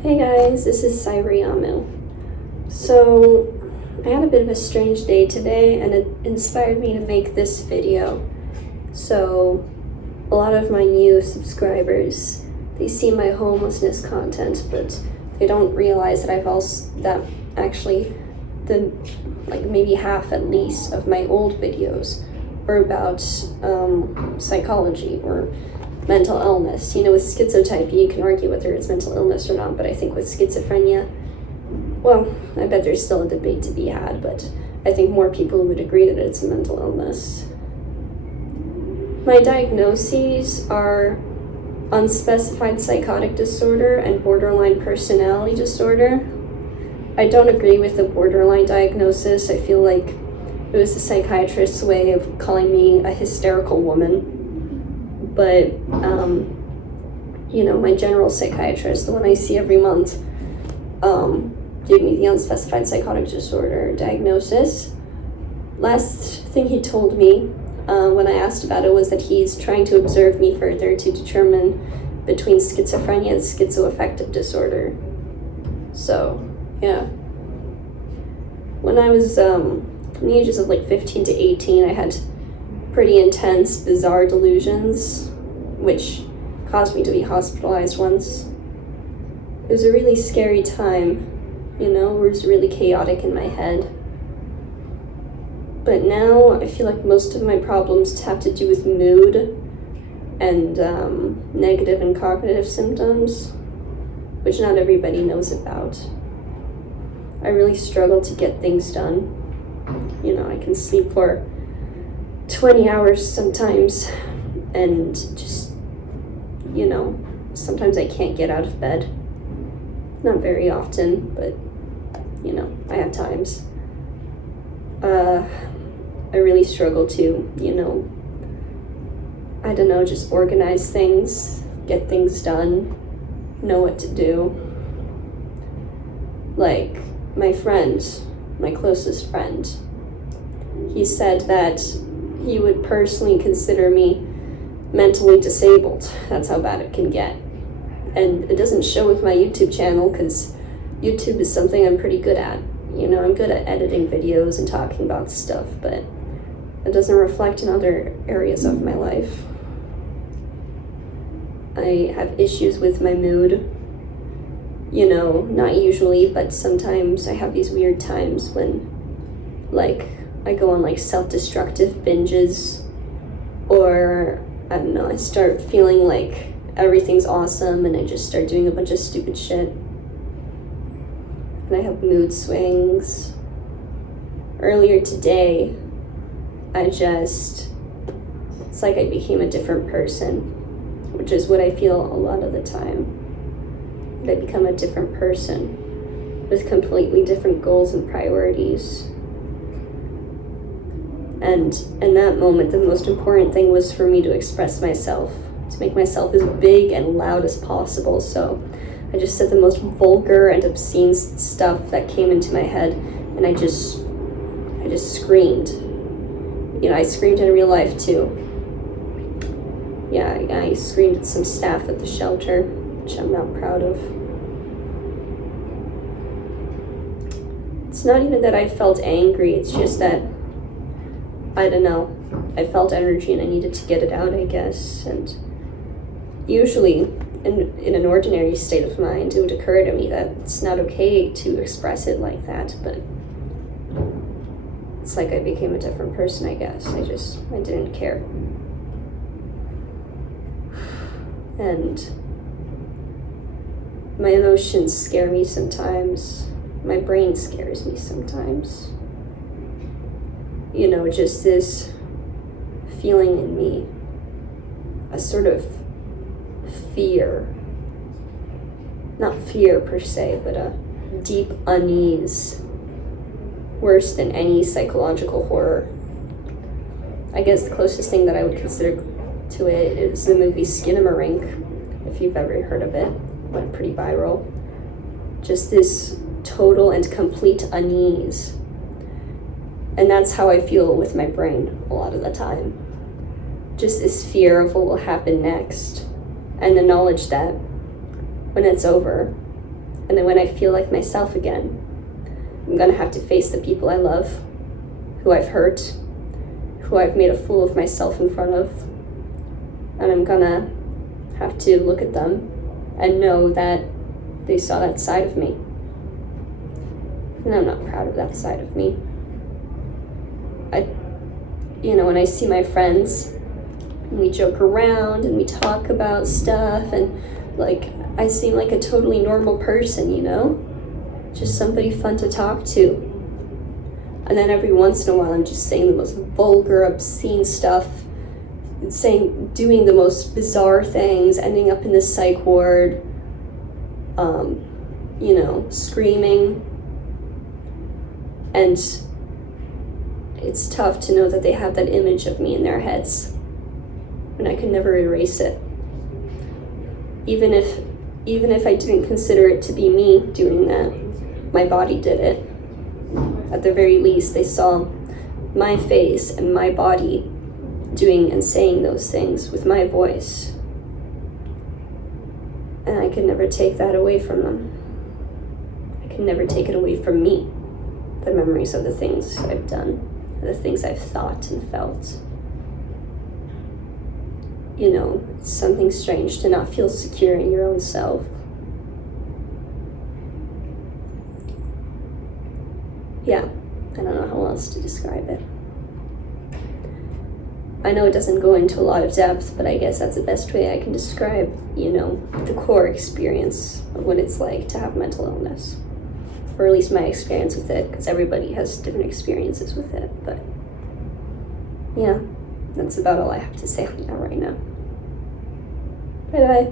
Hey guys, this is Cyriamu. So, I had a bit of a strange day today and it inspired me to make this video. So, a lot of my new subscribers, they see my homelessness content, but they don't realize that maybe half at least of my old videos were about psychology or mental illness. You know, with schizotypy, you can argue whether it's mental illness or not, but I think with schizophrenia, well, I bet there's still a debate to be had, but I think more people would agree that it's a mental illness. My diagnoses are unspecified psychotic disorder and borderline personality disorder. I don't agree with the borderline diagnosis. I feel like it was the psychiatrist's way of calling me a hysterical woman. But, my general psychiatrist, the one I see every month, gave me the unspecified psychotic disorder diagnosis. Last thing he told me when I asked about it was that he's trying to observe me further to determine between schizophrenia and schizoaffective disorder. So, yeah. When I was from the ages of 15 to 18, I had pretty intense, bizarre delusions, which caused me to be hospitalized once. It was a really scary time, it was really chaotic in my head. But now I feel like most of my problems have to do with mood and negative and cognitive symptoms, which not everybody knows about. I really struggle to get things done. I can sleep for 20 hours sometimes, and just, sometimes I can't get out of bed. Not very often, but, I have times. I really struggle to, just organize things, get things done, know what to do. Like, my friend, my closest friend, he said that he would personally consider me mentally disabled. That's how bad it can get. And it doesn't show with my YouTube channel because YouTube is something I'm pretty good at. I'm good at editing videos and talking about stuff, but it doesn't reflect in other areas of my life. I have issues with my mood. Not usually, but sometimes I have these weird times when, I go on self-destructive binges, or I don't know, I start feeling like everything's awesome and I just start doing a bunch of stupid shit. And I have mood swings. Earlier today, it's like I became a different person, which is what I feel a lot of the time. I become a different person with completely different goals and priorities. And in that moment, the most important thing was for me to express myself, to make myself as big and loud as possible. So I just said the most vulgar and obscene stuff that came into my head, and I just screamed. I screamed in real life too. Yeah, I screamed at some staff at the shelter, which I'm not proud of. It's not even that I felt angry, it's just that, I don't know, I felt energy and I needed to get it out, I guess. And usually, in an ordinary state of mind, it would occur to me that it's not okay to express it like that, but it's like I became a different person, I guess. I didn't care. And my emotions scare me sometimes. My brain scares me sometimes. Just this feeling in me, a sort of fear. Not fear per se, but a deep unease. Worse than any psychological horror. I guess the closest thing that I would consider to it is the movie Skinamarink, if you've ever heard of it. Went pretty viral. Just this total and complete unease. And that's how I feel with my brain a lot of the time. Just this fear of what will happen next, and the knowledge that when it's over, And then when I feel like myself again, I'm gonna have to face the people I love, who I've hurt, who I've made a fool of myself in front of. And I'm gonna have to look at them and know that they saw that side of me. And I'm not proud of that side of me. When I see my friends, and we joke around and we talk about stuff, and like, I seem like a totally normal person, just somebody fun to talk to. And then every once in a while I'm just saying the most vulgar, obscene stuff, doing the most bizarre things, ending up in the psych ward, screaming. And it's tough to know that they have that image of me in their heads, and I can never erase it. Even if I didn't consider it to be me doing that, my body did it. At the very least, they saw my face and my body doing and saying those things with my voice. And I can never take that away from them. I can never take it away from me, the memories of the things I've done, the things I've thought and felt. It's something strange to not feel secure in your own self. Yeah, I don't know how else to describe it. I know it doesn't go into a lot of depth, but I guess that's the best way I can describe, the core experience of what it's like to have mental illness. Or at least my experience with it, because everybody has different experiences with it. But yeah, that's about all I have to say on that right now. Bye-bye.